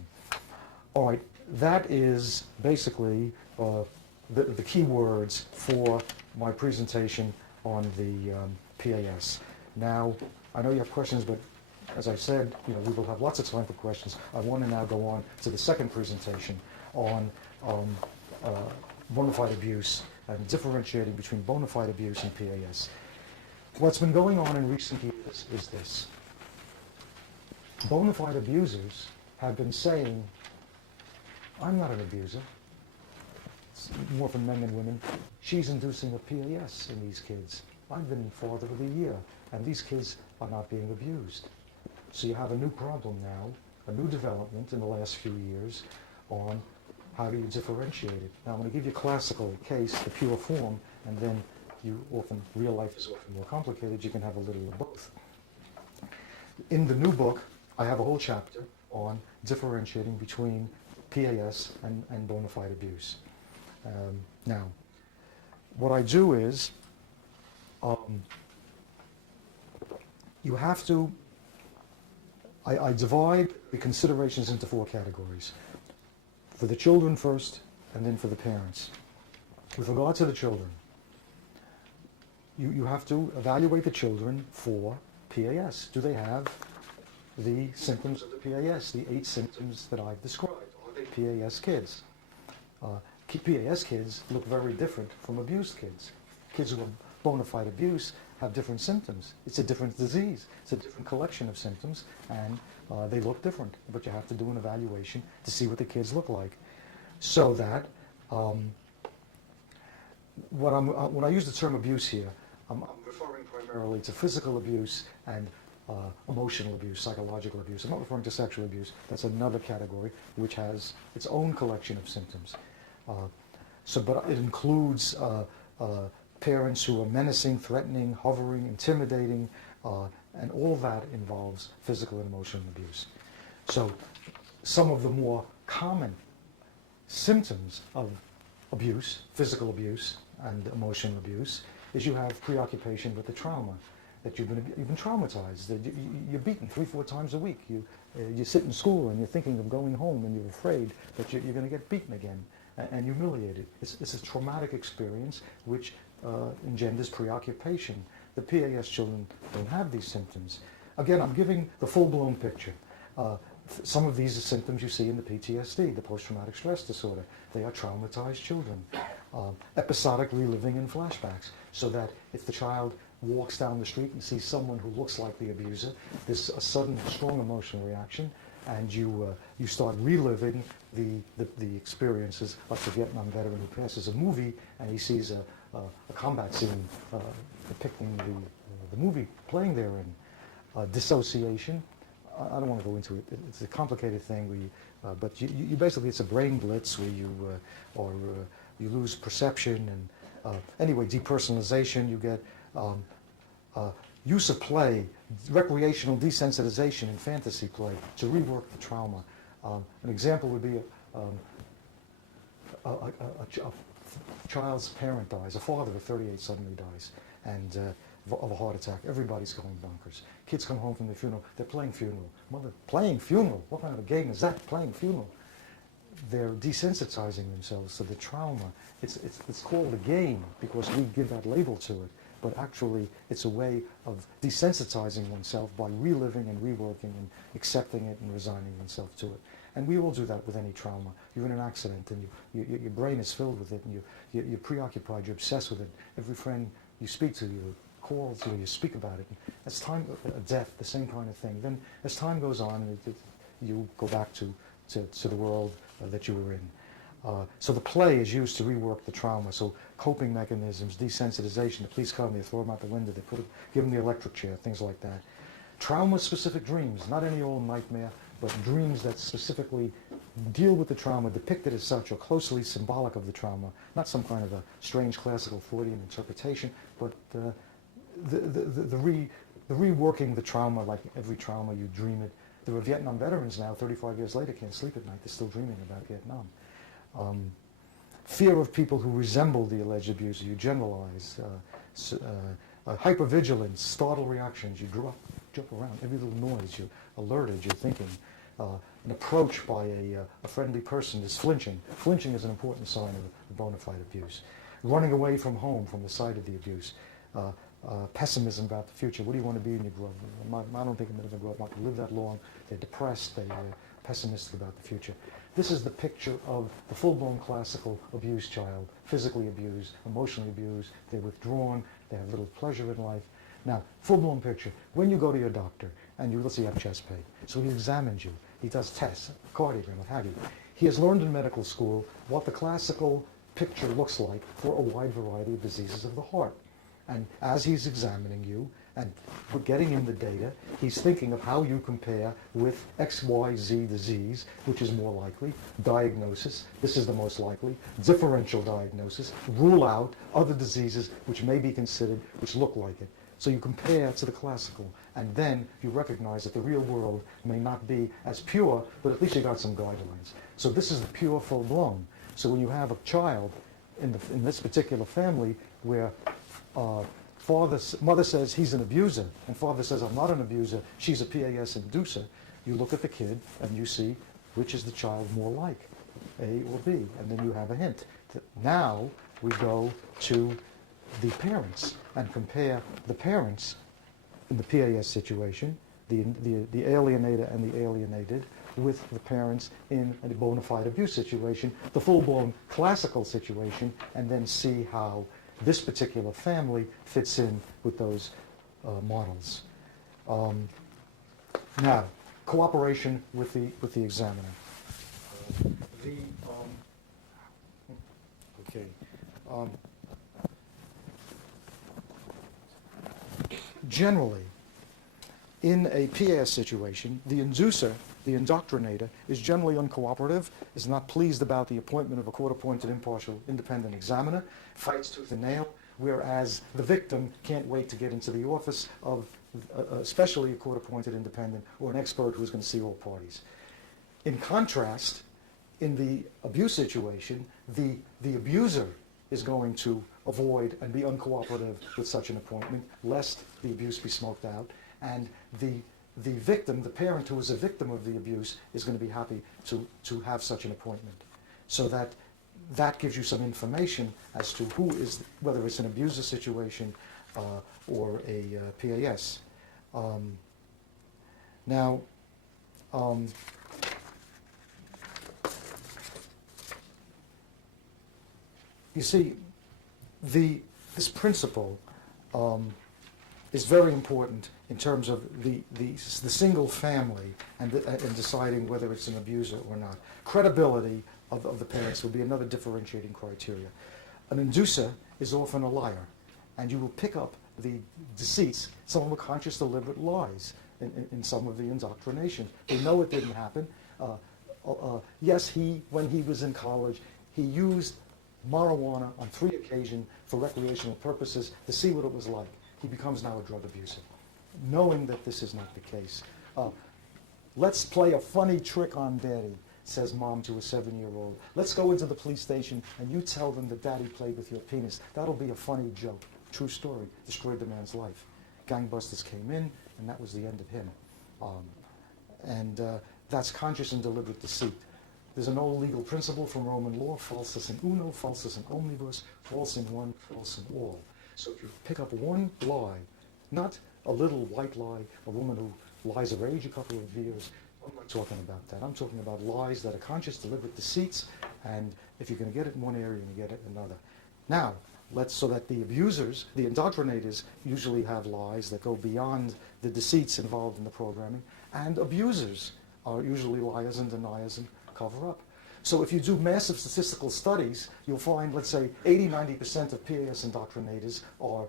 All right, that is basically the key words for my presentation on the PAS. Now, I know you have questions, but as I said, we will have lots of time for questions. I want to now go on to the second presentation on bona fide abuse and differentiating between bona fide abuse and PAS. What's been going on in recent years is this. Bona fide abusers have been saying, I'm not an abuser. It's more for men than women. She's inducing a PAS in these kids. I've been father of the year, and these kids are not being abused. So you have a new problem now, a new development in the last few years on how do you differentiate it. Now I'm going to give you a classical case, the pure form, and then real life is often more complicated. You can have a little of both. In the new book, I have a whole chapter on differentiating between PAS and bona fide abuse. Now, what I do is, you have to, I divide the considerations into 4 categories. For the children first, and then for the parents. With regard to the children, you have to evaluate the children for PAS. Do they have the symptoms of the PAS, the 8 symptoms that I've described? Are they PAS kids? PAS kids look very different from abused kids. Kids who have bona fide abuse have different symptoms. It's a different disease. It's a different collection of symptoms, and they look different. But you have to do an evaluation to see what the kids look like. So that, when I use the term abuse here, I'm referring primarily to physical abuse and emotional abuse, psychological abuse. I'm not referring to sexual abuse. That's another category which has its own collection of symptoms. But it includes parents who are menacing, threatening, hovering, intimidating, and all that involves physical and emotional abuse. So some of the more common symptoms of abuse, physical abuse and emotional abuse, is you have preoccupation with the trauma, that you've been traumatized, that you're beaten 3-4 times a week. You sit in school and you're thinking of going home and you're afraid that you're going to get beaten again and humiliated. It's a traumatic experience which engenders preoccupation. The PAS children don't have these symptoms. Again, I'm giving the full-blown picture. Some of these are symptoms you see in the PTSD, the post-traumatic stress disorder. They are traumatized children, episodic reliving in flashbacks, so that if the child walks down the street and sees someone who looks like the abuser, there's a sudden, strong emotional reaction, and you start reliving the experiences, like the Vietnam veteran who passes a movie and he sees a combat scene depicting the movie playing therein. Dissociation. I don't want to go into it. It's a complicated thing. But you basically, it's a brain blitz where you lose perception, and anyway, depersonalization. You get use of play, recreational desensitization in fantasy play to rework the trauma. An example would be a child's parent dies. A father of 38 suddenly dies, and of a heart attack. Everybody's going bonkers. Kids come home from the funeral. They're playing funeral. Mother, playing funeral? What kind of a game is that? Playing funeral? They're desensitizing themselves to the trauma. It's called a game because we give that label to it. But actually, it's a way of desensitizing oneself by reliving and reworking and accepting it and resigning oneself to it. And we all do that with any trauma. You're in an accident and your brain is filled with it, and you're preoccupied, you're obsessed with it. Every friend you speak to, you call to, you speak about it. As time, death, the same kind of thing. Then as time goes on, you go back to the world that you were in. So the play is used to rework the trauma. So coping mechanisms, desensitization, the police come, they throw them out the window, they give them the electric chair, things like that. Trauma-specific dreams, not any old nightmare, but dreams that specifically deal with the trauma, depicted as such, or closely symbolic of the trauma, not some kind of a strange classical Freudian interpretation, but the reworking the trauma, like every trauma, you dream it. There are Vietnam veterans now, 35 years later, can't sleep at night, they're still dreaming about Vietnam. Fear of people who resemble the alleged abuser, you generalize. Hypervigilance, startled reactions, you jump around, every little noise, you're alerted, you're thinking. An approach by a friendly person is flinching. Flinching is an important sign of a bona fide abuse. Running away from home, from the site of the abuse. Pessimism about the future. What do you want to be when you grow up? I don't think I'm going to grow up not to live that long. They're depressed, they're pessimistic about the future. This is the picture of the full-blown classical abused child, physically abused, emotionally abused. They're withdrawn, they have little pleasure in life. Now, full-blown picture. When you go to your doctor, and let's say you have chest pain, so he examines you, he does tests, cardiogram, what have you. He has learned in medical school what the classical picture looks like for a wide variety of diseases of the heart. And as he's examining you and getting in the data, he's thinking of how you compare with XYZ disease, which is more likely, diagnosis, this is the most likely, differential diagnosis, rule out other diseases which may be considered, which look like it. So you compare to the classical, and then you recognize that the real world may not be as pure, but at least you got some guidelines. So this is the pure full-blown. So when you have a child in this particular family where mother says he's an abuser, and father says I'm not an abuser, she's a PAS inducer, you look at the kid and you see which is the child more like, A or B, and then you have a hint. Now we go to the parents and compare the parents in the PAS situation, the alienator and the alienated, with the parents in a bona fide abuse situation, the full-blown classical situation, and then see how this particular family fits in with those models. Now, cooperation with the examiner. Generally, in a PAS situation, the inducer, the indoctrinator, is generally uncooperative, is not pleased about the appointment of a court-appointed, impartial, independent examiner, fights tooth and nail, whereas the victim can't wait to get into the office of especially a court-appointed independent or an expert who's going to see all parties. In contrast, in the abuse situation, the abuser is going to avoid and be uncooperative with such an appointment, lest the abuse be smoked out, and the victim, the parent who is a victim of the abuse, is going to be happy to have such an appointment. So that gives you some information as to who is, whether it's an abuser situation, or a PAS. Now, you see, this principle is very important in terms of the single family and deciding whether it's an abuser or not. Credibility of the parents will be another differentiating criteria. An inducer is often a liar, and you will pick up the deceits, some of the conscious, deliberate lies in some of the indoctrination. They know it didn't happen. Yes, when he was in college, he used marijuana on 3 occasions for recreational purposes to see what it was like. He becomes now a drug abuser, knowing that this is not the case. Let's play a funny trick on Daddy, says Mom to a 7-year-old. Let's go into the police station and you tell them that Daddy played with your penis. That'll be a funny joke. True story. Destroyed the man's life. Gangbusters came in, and that was the end of him. That's conscious and deliberate deceit. There's an old legal principle from Roman law, falsus in uno, falsus in omnibus, false in one, false in all. So if you pick up one lie, not a little white lie, a woman who lies her age a couple of years, I'm not talking about that. I'm talking about lies that are conscious, deliberate deceits, and if you're going to get it in one area, you're going to get it in another. Now, so that the abusers, the indoctrinators, usually have lies that go beyond the deceits involved in the programming, and abusers are usually liars and deniers and cover up. So if you do massive statistical studies, you'll find, let's say, 80-90% of PAS indoctrinators are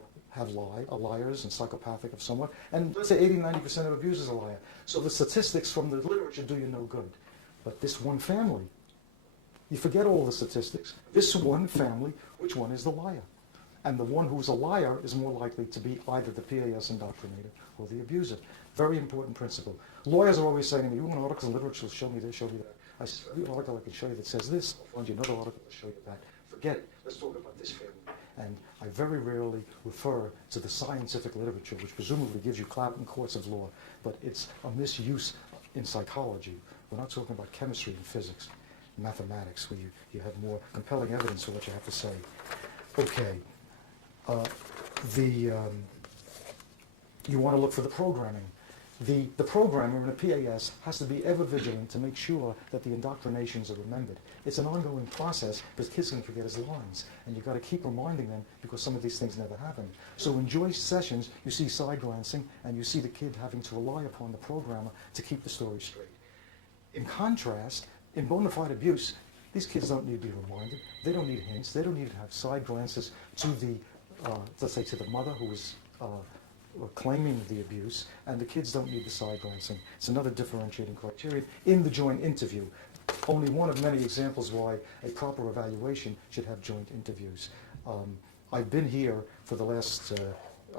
liars and psychopathic of somewhat, and let's say 80-90% of abusers are liars. So the statistics from the literature do you no good. But this one family, you forget all the statistics. This one family, which one is the liar? And the one who's a liar is more likely to be either the PAS indoctrinator or the abuser. Very important principle. Lawyers are always saying to me, you want articles in literature, show me this, show me that. I said, every article I can show you that says this, I'll find you another article to show you that. Forget it. Let's talk about this family. And I very rarely refer to the scientific literature, which presumably gives you clout in courts of law, but it's a misuse in psychology. We're not talking about chemistry and physics, mathematics, where you have more compelling evidence for what you have to say. Okay. You want to look for the programming. The programmer in a PAS has to be ever vigilant to make sure that the indoctrinations are remembered. It's an ongoing process because kids can forget his lines, and you've got to keep reminding them because some of these things never happen. So in Joyce sessions, you see side glancing, and you see the kid having to rely upon the programmer to keep the story straight. In contrast, in bona fide abuse, these kids don't need to be reminded. They don't need hints. They don't need to have side glances to the, let's say, to the mother who is claiming the abuse, and the kids don't need the side glancing. It's another differentiating criterion in the joint interview. Only one of many examples why a proper evaluation should have joint interviews. I've been here for the last,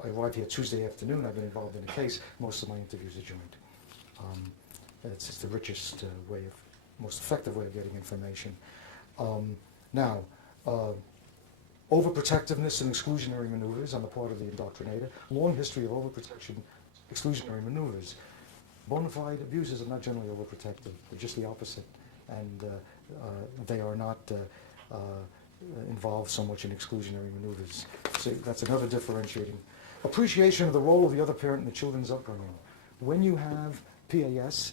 I arrived here Tuesday afternoon. I've been involved in a case. Most of my interviews are joint. It's the richest most effective way of getting information. Now, overprotectiveness and exclusionary maneuvers on the part of the indoctrinator. Long history of overprotection, exclusionary maneuvers. Bona fide abusers are not generally overprotective. They're just the opposite. And they are not involved so much in exclusionary maneuvers. So that's another differentiating. Appreciation of the role of the other parent in the children's upbringing. When you have PAS,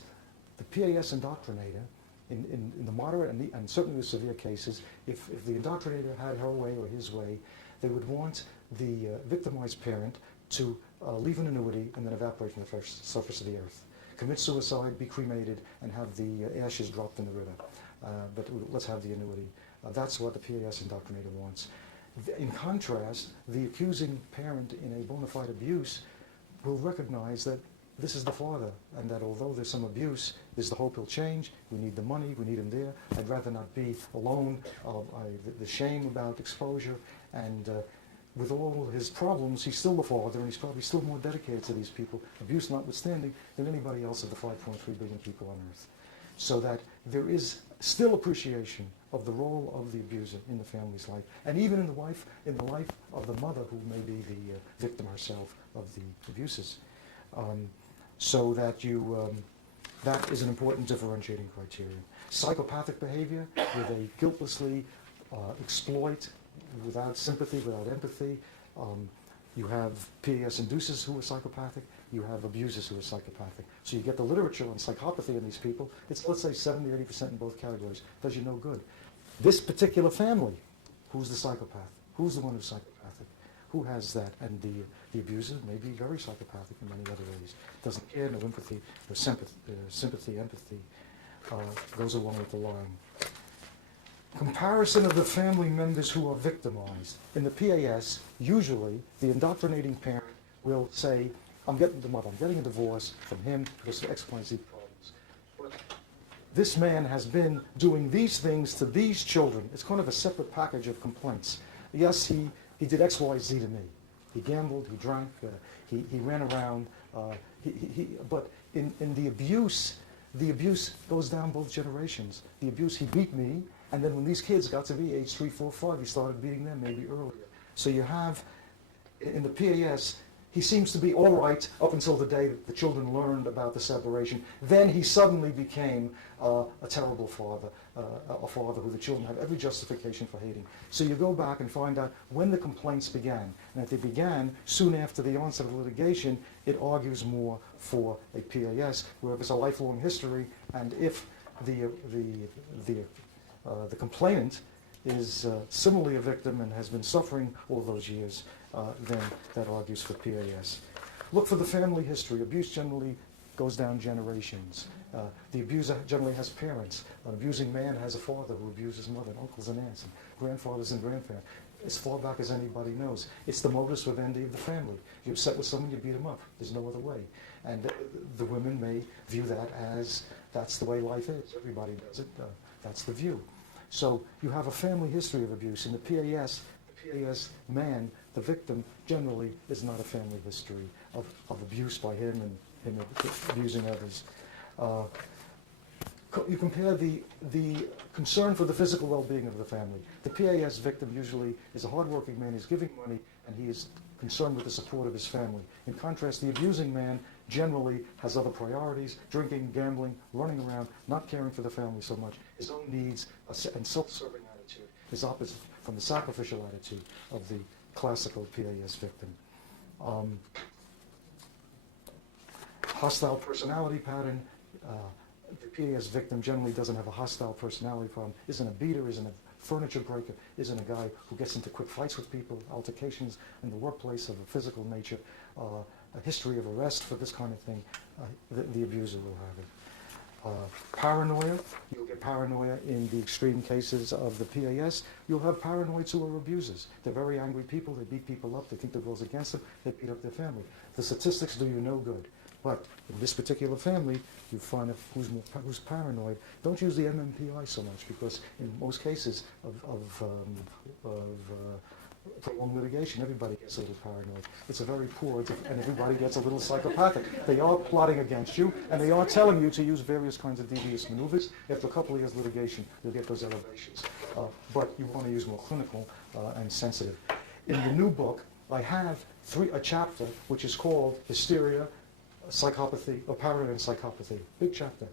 the PAS indoctrinator, in the moderate and certainly the severe cases, if the indoctrinator had her way or his way, they would want the victimized parent to leave an annuity and then evaporate from the surface of the earth. Commit suicide, be cremated, and have the ashes dropped in the river. But let's have the annuity. That's what the PAS indoctrinator wants. In contrast, the accusing parent in a bona fide abuse will recognize that this is the father, and that although there's some abuse, there's the hope he'll change. We need the money, we need him there. I'd rather not be alone. The shame about exposure, and with all his problems, he's still the father, and he's probably still more dedicated to these people, abuse notwithstanding, than anybody else of the 5.3 billion people on earth. So that there is still appreciation of the role of the abuser in the family's life, and even in the life of the mother who may be the victim herself of the abuses. So that that is an important differentiating criterion. Psychopathic behavior, where they guiltlessly exploit without sympathy, without empathy, You have PAS inducers who are psychopathic. You have abusers who are psychopathic. So you get the literature on psychopathy in these people. It's, let's say, 70 or 80% in both categories. Does you no good. This particular family, who's the psychopath? Who's the one who's psychopathic? Who has that? And the abuser may be very psychopathic in many other ways. Doesn't care, no empathy, no sympathy, empathy goes along with the line. Comparison of the family members who are victimized. In the PAS, usually the indoctrinating parent will say, I'm getting a divorce from him because of X, Y, Z problems. But this man has been doing these things to these children. It's kind of a separate package of complaints. Yes, he did X, Y, Z to me. He gambled, he drank, he ran around. But in the abuse goes down both generations. The abuse, he beat me, and then when these kids got to be age 3, 4, 5, he started beating them maybe earlier. So you have, in the PAS, he seems to be all right up until the day that the children learned about the separation. Then he suddenly became a terrible father, a father who the children have every justification for hating. So you go back and find out when the complaints began. And if they began soon after the onset of litigation, it argues more for a PAS, where there's a lifelong history, and if the complainant is similarly a victim and has been suffering all those years, then that argues for PAS. Look for the family history. Abuse generally goes down generations. The abuser generally has parents. An abusing man has a father who abuses mother, and uncles and aunts, and grandfathers and grandparents. As far back as anybody knows. It's the modus vivendi of the family. You're upset with someone, you beat them up. There's no other way. And the women may view that as that's the way life is. Everybody does it. That's the view. So you have a family history of abuse. In the PAS man, the victim, generally is not a family history of abuse by him and him abusing others. You compare the concern for the physical well-being of the family. The PAS victim usually is a hardworking man, he's giving money, and he is concerned with the support of his family. In contrast, the abusing man generally has other priorities, drinking, gambling, running around, not caring for the family so much. His own needs and self-serving attitude is opposite from the sacrificial attitude of the classical PAS victim. Hostile personality pattern. The PAS victim generally doesn't have a hostile personality problem, isn't a beater, isn't a furniture breaker, isn't a guy who gets into quick fights with people, altercations in the workplace of a physical nature, a history of arrest for this kind of thing. The abuser will have it. Paranoia, you'll get paranoia in the extreme cases of the PAS. You'll have paranoids who are abusers. They're very angry people, they beat people up, they think the world's against them, they beat up their family. The statistics do you no good. But in this particular family, you find who's paranoid. Don't use the MMPI so much, because in most cases of prolonged litigation, everybody gets a little paranoid. It's a very poor, and everybody gets a little psychopathic. They are plotting against you, and they are telling you to use various kinds of devious maneuvers. After a couple of years litigation, you'll get those elevations. But you want to use more clinical and sensitive. In the new book, I have a chapter which is called Hysteria, Psychopathy, or Paranoid and Psychopathy. Big chapter.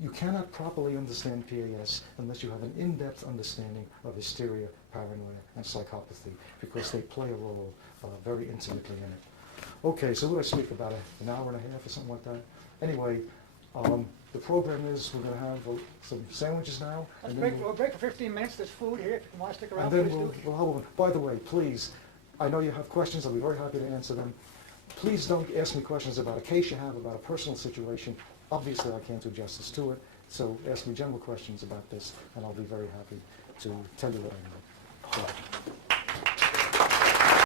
You cannot properly understand PAS unless you have an in-depth understanding of hysteria, paranoia, and psychopathy, because they play a role very intimately in it. Okay, so what did I speak about? An hour and a half or something like that? Anyway, the program is we're going to have some sandwiches now. We'll break for 15 minutes. There's food here. If you want to stick around, and then please do. we'll have one. By the way, please, I know you have questions. I'll be very happy to answer them. Please don't ask me questions about a case you have, about a personal situation. Obviously, I can't do justice to it, so ask me general questions about this, and I'll be very happy to tell you what I know.